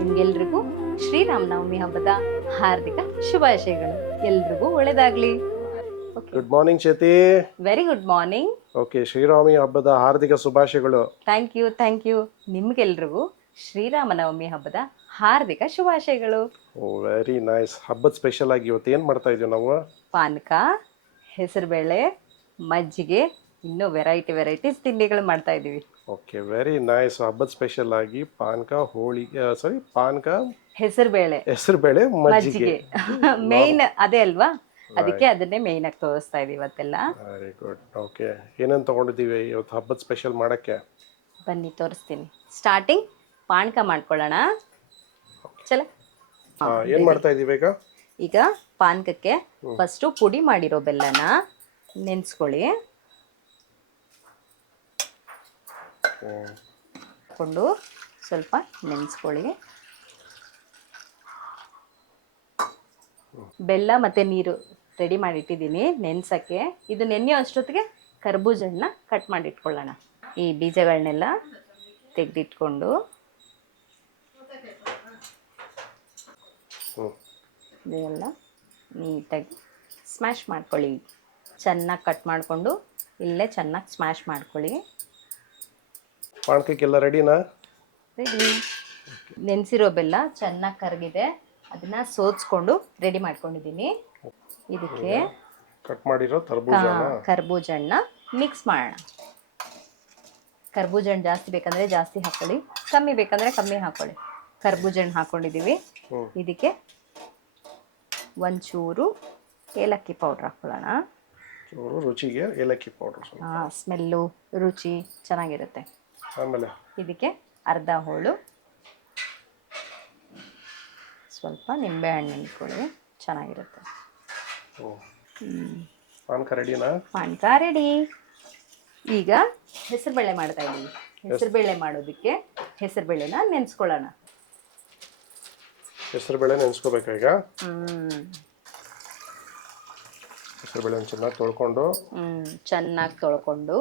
ನಿಮ್ಗೆಲ್ರಿಗೂ ಶ್ರೀರಾಮನವಮಿ ಹಬ್ಬದ ಹಾರ್ದಿಕ ಶುಭಾಶಯಗಳು. ಎಲ್ರಿಗೂ ಒಳ್ಳೇದಾಗ್ಲಿ. Good morning Chethi. Very good morning. Okay, ಶ್ರೀರಾಮಿ ಹಬ್ಬದ ಹಾರ್ದಿಕ ಶುಭಾಶಯಗಳು. Thank you. ನಿಮ್ಗೆಲ್ರಿಗೂ ಶ್ರೀರಾಮನವಮಿ ಹಬ್ಬದ ಹಾರ್ದಿಕ ಶುಭಾಶಯಗಳು. Very nice. ಹಬ್ಬದ ಸ್ಪೆಷಲ್ ಆಗಿ ಇವತ್ತು ಏನು ಮಾಡ್ತಾ ಇದೀವಿ ನಾವು? ಪಾನಕ, ಹೆಸರುಬೇಳೆ, ಮಜ್ಜಿಗೆ, ಇನ್ನೂ ವೆರೈಟೀಸ್ ತಿಂಡಿಗಳು ಮಾಡ್ತಾ ಇದೀವಿ. Okay, very nice. ಹಬ್ಬದ ಸ್ಪೆಷಲ್ ಆಗಿ ಪಾನಕ, ಪಾನಕ, ಹೆಸರುಬೇಳೆ, ಮಜ್ಜಿಗೆ ಮೇನ್ ಅದೇ ಅಲ್ವಾ, ಅದಕ್ಕೆ ಅದನ್ನೇ ಮೇನ್ ಆಗಿ ತೋರಿಸ್ತಾ ಇದೀವಿ ಇವತ್ತೆಲ್ಲ. Very good. ಓಕೆ, ಏನೇನು ತಗೊಂಡಿದ್ದೀವಿ ಇವತ್ತು ಹಬ್ಬದ ಸ್ಪೆಷಲ್ ಮಾಡಕ್ಕೆ? ಬನ್ನಿ ತೋರಿಸ್ತೀನಿ. ಸ್ಟಾರ್ಟಿಂಗ್ ಪಾನಕ ಮಾಡ್ಕೊಳ್ಳೋಣ. ಚಲ ಏನು ಮಾಡ್ತಾ ಇದ್ದೀವಿ ಈಗ? ಈಗ ಪಾನಕಕ್ಕೆ ಫಸ್ಟು ಪುಡಿ ಮಾಡಿರೋ ಬೆಲ್ಲನ ನೆನೆಸ್ಕೊಳ್ಳಿ. ಕೊಂಡು ಸ್ವಲ್ಪ ನೆನೆಸ್ಕೊಳ್ಳಿ. ಬೆಲ್ಲ ಮತ್ತು ನೀರು ರೆಡಿ ಮಾಡಿಟ್ಟಿದ್ದೀನಿ ನೆನೆಸೋಕ್ಕೆ. ಇದು ನೆನೆಯೋ ಅಷ್ಟೊತ್ತಿಗೆ ಕರ್ಬೂಜ ಹಣ್ಣನ್ನ ಕಟ್ ಮಾಡಿಟ್ಕೊಳ್ಳೋಣ. ಈ ಬೀಜಗಳನ್ನೆಲ್ಲ ತೆಗೆದಿಟ್ಕೊಂಡು ಇದೆಲ್ಲ ನೀಟಾಗಿ ಸ್ಮ್ಯಾಶ್ ಮಾಡ್ಕೊಳ್ಳಿ. ಚೆನ್ನಾಗಿ ಕಟ್ ಮಾಡಿಕೊಂಡು ಇಲ್ಲೇ ಚೆನ್ನಾಗಿ ಸ್ಮ್ಯಾಶ್ ಮಾಡ್ಕೊಳ್ಳಿ. ಪಾನಕಕ್ಕೆಲ್ಲ ರೆಡಿನಾ? ರೆಡಿ. ನೆನೆಸಿರೋ ಬೆಲ್ಲ ಚೆನ್ನಾಗಿ ಕರಗಿದೆ, ಅದನ್ನು ಸೋದಿಸ್ಕೊಂಡು ರೆಡಿ ಮಾಡ್ಕೊಂಡಿದ್ದೀನಿ. ಇದಕ್ಕೆ ಕಟ್ ಮಾಡಿರೋ ಕರ್ಬೂಜ ಹಣ್ಣನ್ನ ಮಿಕ್ಸ್ ಮಾಡೋಣ. ಕರ್ಬೂಜ ಹಣ್ಣು ಜಾಸ್ತಿ ಬೇಕಂದರೆ ಜಾಸ್ತಿ ಹಾಕ್ಕೊಳ್ಳಿ, ಕಮ್ಮಿ ಬೇಕಂದರೆ ಕಮ್ಮಿ ಹಾಕ್ಕೊಳ್ಳಿ. ಕರ್ಬೂಜ ಹಣ್ಣು ಹಾಕ್ಕೊಂಡಿದ್ದೀವಿ. ಇದಕ್ಕೆ ಒಂಚೂರು ಏಲಕ್ಕಿ ಪೌಡ್ರ್ ಹಾಕ್ಕೊಳ್ಳೋಣ. ರುಚಿಗೆ ಏಲಕ್ಕಿ ಪೌಡ್ರ್. ಸ್ಮೆಲ್ಲು ರುಚಿ ಚೆನ್ನಾಗಿರುತ್ತೆ. ಆಮೇಲೆ ಇದಕ್ಕೆ ಅರ್ಧ ಹೋಳು ಸ್ವಲ್ಪ ನಿಂಬೆ ಹಣ್ಣು ಇಟ್ಕೊಳ್ಳಿ, ಚೆನ್ನಾಗಿರುತ್ತೆ. ಪಾನಕ ರೆಡಿನಾ? ಪಾನಕ ರೆಡಿ. ಈಗ ಹೆಸರುಬೇಳೆ ಮಾಡ್ತಾ ಇದ್ದೀವಿ. ಹೆಸರುಬೇಳೆ ಮಾಡೋದಕ್ಕೆ ಹೆಸರುಬೇಳೆನ ನೆನೆಸ್ಕೊಳ್ಳೋಣ. ಹೆಸರುಬೇಳೆ ನೆನೆಸ್ಕೋಬೇಕಾ ಈಗ? ಹೆಸರುಬೇಳೆ ಚೆನ್ನಾಗಿ ತೊಳ್ಕೊಂಡು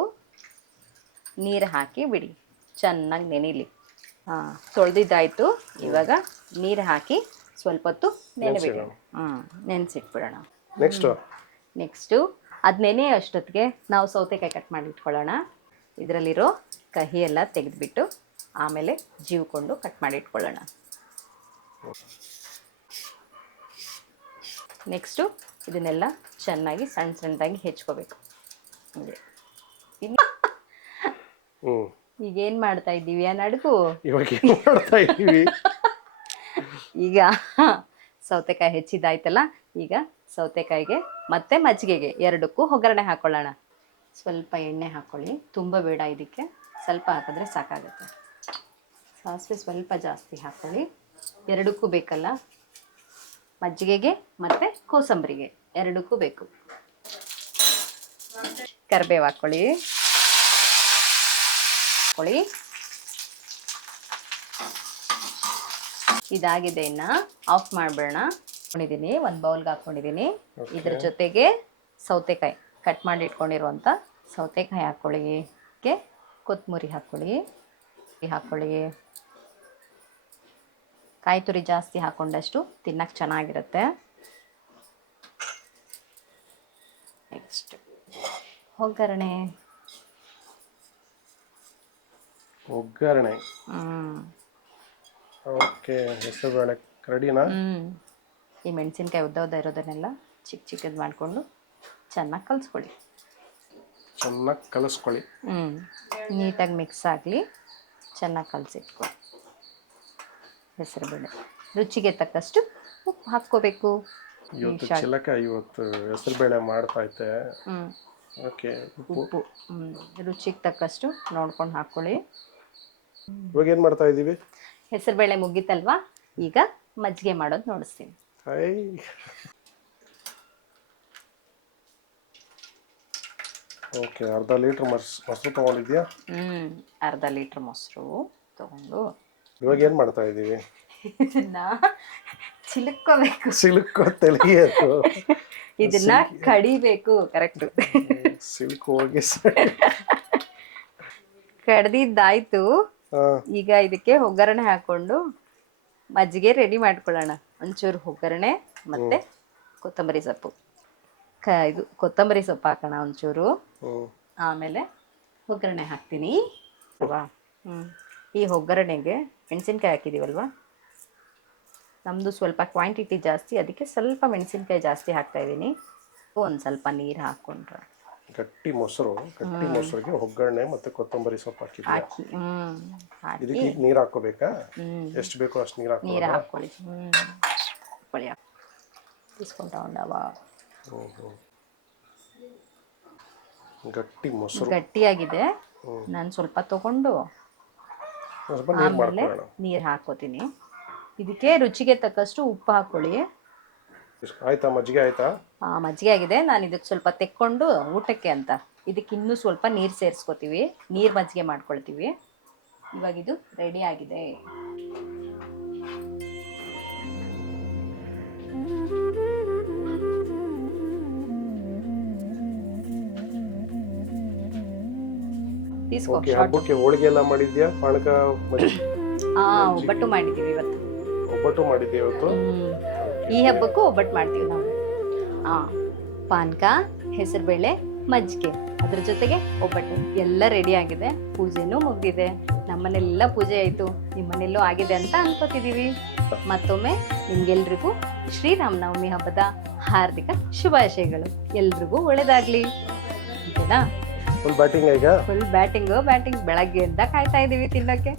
ನೀರು ಹಾಕಿ ಬಿಡಿ, ಚೆನ್ನಾಗಿ ನೆನಿಲಿ. ತೊಳೆದಿದ್ದಾಯಿತು. ಇವಾಗ ನೀರು ಹಾಕಿ ಸ್ವಲ್ಪ ಹೊತ್ತು ನೆನೆಬಿಡೋಣ. ನೆನೆಸಿಟ್ಬಿಡೋಣ. ನೆಕ್ಸ್ಟು ಅದು ನೆನೆ ಅಷ್ಟೊತ್ತಿಗೆ ನಾವು ಸೌತೆಕಾಯಿ ಕಟ್ ಮಾಡಿ ಇಟ್ಕೊಳ್ಳೋಣ. ಇದರಲ್ಲಿರೋ ಕಹಿ ಎಲ್ಲ ತೆಗೆದುಬಿಟ್ಟು ಆಮೇಲೆ ಜೀವ್ಕೊಂಡು ಕಟ್ ಮಾಡಿ ಇಟ್ಕೊಳ್ಳೋಣ. ನೆಕ್ಸ್ಟು ಇದನ್ನೆಲ್ಲ ಚೆನ್ನಾಗಿ ಸಣ್ಣದಾಗಿ ಹೆಚ್ಕೋಬೇಕು. ಈಗೇನು ಮಾಡ್ತಾ ಇದ್ದೀವಿ ಅಡುಗು? ಈಗ ಸೌತೆಕಾಯಿ ಹೆಚ್ಚಿದಾಯ್ತಲ್ಲ, ಈಗ ಸೌತೆಕಾಯಿಗೆ ಮತ್ತು ಮಜ್ಜಿಗೆಗೆ ಎರಡಕ್ಕೂ ಒಗ್ಗರಣೆ ಹಾಕ್ಕೊಳ್ಳೋಣ. ಸ್ವಲ್ಪ ಎಣ್ಣೆ ಹಾಕ್ಕೊಳ್ಳಿ, ತುಂಬ ಬೇಡ, ಇದಕ್ಕೆ ಸ್ವಲ್ಪ ಹಾಕಿದ್ರೆ ಸಾಕಾಗುತ್ತೆ. ಸಾಸಿವೆ ಸ್ವಲ್ಪ ಜಾಸ್ತಿ ಹಾಕ್ಕೊಳ್ಳಿ, ಎರಡಕ್ಕೂ ಬೇಕಲ್ಲ, ಮಜ್ಜಿಗೆಗೆ ಮತ್ತು ಕೋಸಂಬರಿಗೆ ಎರಡಕ್ಕೂ ಬೇಕು. ಕರಿಬೇವು ಹಾಕ್ಕೊಳ್ಳಿ. ಇದಾಗಿದೆ, ಇನ್ನು ಆಫ್ ಮಾಡಿಬಿಡೋಣ. ಹಾಕ್ಕೊಂಡಿದ್ದೀನಿ, ಒಂದು ಬೌಲ್ಗೆ ಹಾಕ್ಕೊಂಡಿದ್ದೀನಿ. ಇದ್ರ ಜೊತೆಗೆ ಸೌತೆಕಾಯಿ ಕಟ್ ಮಾಡಿ ಇಟ್ಕೊಂಡಿರುವಂಥ ಸೌತೆಕಾಯಿ ಹಾಕ್ಕೊಳ್ಳಿ. ಕೊತ್ತಂಬರಿ ಹಾಕ್ಕೊಳ್ಳಿ. ಕಾಯಿ ತುರಿ ಜಾಸ್ತಿ ಹಾಕ್ಕೊಂಡಷ್ಟು ತಿನ್ನಕ್ಕೆ ಚೆನ್ನಾಗಿರುತ್ತೆ. ನೆಕ್ಸ್ಟ್ ಒಗ್ಗರಣೆ. ಓಕೆ, ಹೆಸರುಬೇಳೆ ರೆಡಿನಾ? ಈ ಮೆಣಸಿನ್ಕಾಯಿ ಉದ್ದ ಇರೋದನ್ನೆಲ್ಲ ಚಿಕ್ಕದು ಮಾಡಿಕೊಂಡು ಚೆನ್ನಾಗಿ ಕಲಿಸ್ಕೊಳ್ಳಿ. ನೀಟಾಗಿ ಮಿಕ್ಸ್ ಆಗಲಿ, ಚೆನ್ನಾಗಿ ಕಲಸಿಟ್ಕೊಳ್ಳಿ. ಹೆಸರುಬೇಳೆ ರುಚಿಗೆ ತಕ್ಕಷ್ಟು ಉಪ್ಪು ಹಾಕ್ಕೋಬೇಕು. ಇವತ್ತು ಹೆಸರುಬೇಳೆ ಮಾಡ್ತಾ ಇದ್ದೆ. ಓಕೆ, ಉಪ್ಪು ರುಚಿಗೆ ತಕ್ಕಷ್ಟು ನೋಡ್ಕೊಂಡು ಹಾಕ್ಕೊಳ್ಳಿ. ಇವಾಗ ಏನು ಮಾಡ್ತಾ ಇದ್ದೀವಿ? ಹೆಸರುಬೇಳೆ ಮುಗೀತಲ್ವಾ, ಈಗ ಮಜ್ಜಿಗೆ ಮಾಡೋದು ನೋಡಿಸ್ತೀನಿ. ಓಕೆ, ಅರ್ಧ ಲೀಟ್ರ್ ಮೊಸರು ತೊಗೊಂಡಿದ್ಯಾ? ಅರ್ಧ ಲೀಟ್ರ್ ಮೊಸರು ತೊಗೊಂಡು ಇವಾಗ ಏನು ಮಾಡ್ತಾ ಇದ್ದೀವಿ? ಚಿಲುಕೋಬೇಕು. ತೆಲಿಯೋದು ಇದನ್ನ ಕಡಿಬೇಕು. ಕರೆಕ್ಟ್. ಕಡ್ದಿದ್ದಾಯ್ತು. ಈಗ ಇದಕ್ಕೆ ಒಗ್ಗರಣೆ ಹಾಕೊಂಡು ಮಜ್ಜಿಗೆ ರೆಡಿ ಮಾಡ್ಕೊಳ್ಳೋಣ. ಒಂಚೂರು ಒಗ್ಗರಣೆ ಮತ್ತು ಕೊತ್ತಂಬರಿ ಸೊಪ್ಪು ಇದು ಕೊತ್ತಂಬರಿ ಸೊಪ್ಪು ಹಾಕೋಣ ಒಂಚೂರು. ಆಮೇಲೆ ಒಗ್ಗರಣೆ ಹಾಕ್ತೀನಿ ಅಲ್ವಾ. ಈ ಒಗ್ಗರಣೆಗೆ ಮೆಣಸಿನ್ಕಾಯಿ ಹಾಕಿದ್ದೀವಲ್ವ, ನಮ್ಮದು ಸ್ವಲ್ಪ ಕ್ವಾಂಟಿಟಿ ಜಾಸ್ತಿ, ಅದಕ್ಕೆ ಸ್ವಲ್ಪ ಮೆಣಸಿನ್ಕಾಯಿ ಜಾಸ್ತಿ ಹಾಕ್ತಾಯಿದ್ದೀನಿ. ಒಂದು ಸ್ವಲ್ಪ ನೀರು ಹಾಕ್ಕೊಂಡ್ರೆ ಗಟ್ಟಿ ಮೊಸರಿಗೆ ಒಗ್ಗರಣೆ ಮತ್ತು ಕೊತ್ತಂಬರಿ ಸೊಪ್ಪು ಹಾಕಿ ಹಾಕಿ ಹಾಕಿ ಇದಕ್ಕೆ ನೀರು ಹಾಕೋಬೇಕಾ? ಎಷ್ಟು ಬೇಕೋ ಅಷ್ಟು ನೀರು ಹಾಕ್ಕೊಳ್ಳಿ. తీసుకుంటాఉండవ ಗಟ್ಟಿ ಮೊಸರು ಗಟ್ಟಿಯಾಗಿದೆ. ನಾನು ಸ್ವಲ್ಪ ತಗೊಂಡು ಆಮೇಲೆ ನೀರು ಹಾಕೋತೀನಿ. ಇದಕ್ಕೆ ರುಚಿಗೆ ತಕ್ಕಷ್ಟು ಉಪ್ಪು ಹಾಕೊಳ್ಳಿ. ಆಯ್ತಾ? ಮಜ್ಜಿಗೆ ಆಯ್ತಾ? ಮಜ್ಜಿಗೆ ಆಗಿದೆ. ನಾನು ಇದಕ್ಕೆ ಸ್ವಲ್ಪ ತೆಕ್ಕೊಂಡು ಊಟಕ್ಕೆ ಅಂತ ಇದಕ್ಕೆ ಇನ್ನೂ ಸ್ವಲ್ಪ ನೀರು ಸೇರಿಸ್ಕೊತೀವಿ, ನೀರು ಮಜ್ಜಿಗೆ ಮಾಡ್ಕೊಳ್ತೀವಿ. ಇವಾಗ ಇದು ರೆಡಿ ಆಗಿದೆ. ಹಬ್ಬಕ್ಕೆ ಹೋಳಿಗೆ ಎಲ್ಲ ಮಾಡಿದ್ಯಾ? ಪಾನಕ ಒಬ್ಬಟ್ಟು ಮಾಡಿದ್ದೀವಿ ಇವತ್ತು. ಒಬ್ಬಟ್ಟು ಮಾಡಿದ್ಯಾ ಇವತ್ತು? ಈ ಹಬ್ಬಕ್ಕೂ ಒಬ್ಬಟ್ಟು ಮಾಡ್ತೀವಿ ನಾವು. ಪಾನಕ, ಹೆಸರುಬೇಳೆ, ಮಜ್ಜಿಗೆ, ಅದ್ರ ಜೊತೆಗೆ ಒಬ್ಬಟ್ಟು ಎಲ್ಲ ರೆಡಿ ಆಗಿದೆ. ಪೂಜೆನೂ ಮುಗಿದಿದೆ. ನಮ್ಮನೆಲ್ಲ ಪೂಜೆ ಆಯಿತು, ನಿಮ್ಮನೆಲ್ಲೂ ಆಗಿದೆ ಅಂತ ಅನ್ಕೋತಿದ್ದೀವಿ. ಮತ್ತೊಮ್ಮೆ ನಿಮ್ಗೆಲ್ರಿಗೂ ಶ್ರೀರಾಮನವಮಿ ಹಬ್ಬದ ಹಾರ್ದಿಕ ಶುಭಾಶಯಗಳು. ಎಲ್ರಿಗೂ ಒಳ್ಳೇದಾಗ್ಲಿ. ಓಕೆನಾ? ಫುಲ್ ಬ್ಯಾಟಿಂಗ್ ಈಗ? ಫುಲ್ ಬ್ಯಾಟಿಂಗ್ ಬೆಳಗ್ಗೆಯಿಂದ ಕಾಯ್ತಾ ಇದ್ದೀವಿ ತಿನ್ನೋಕ್ಕೆ.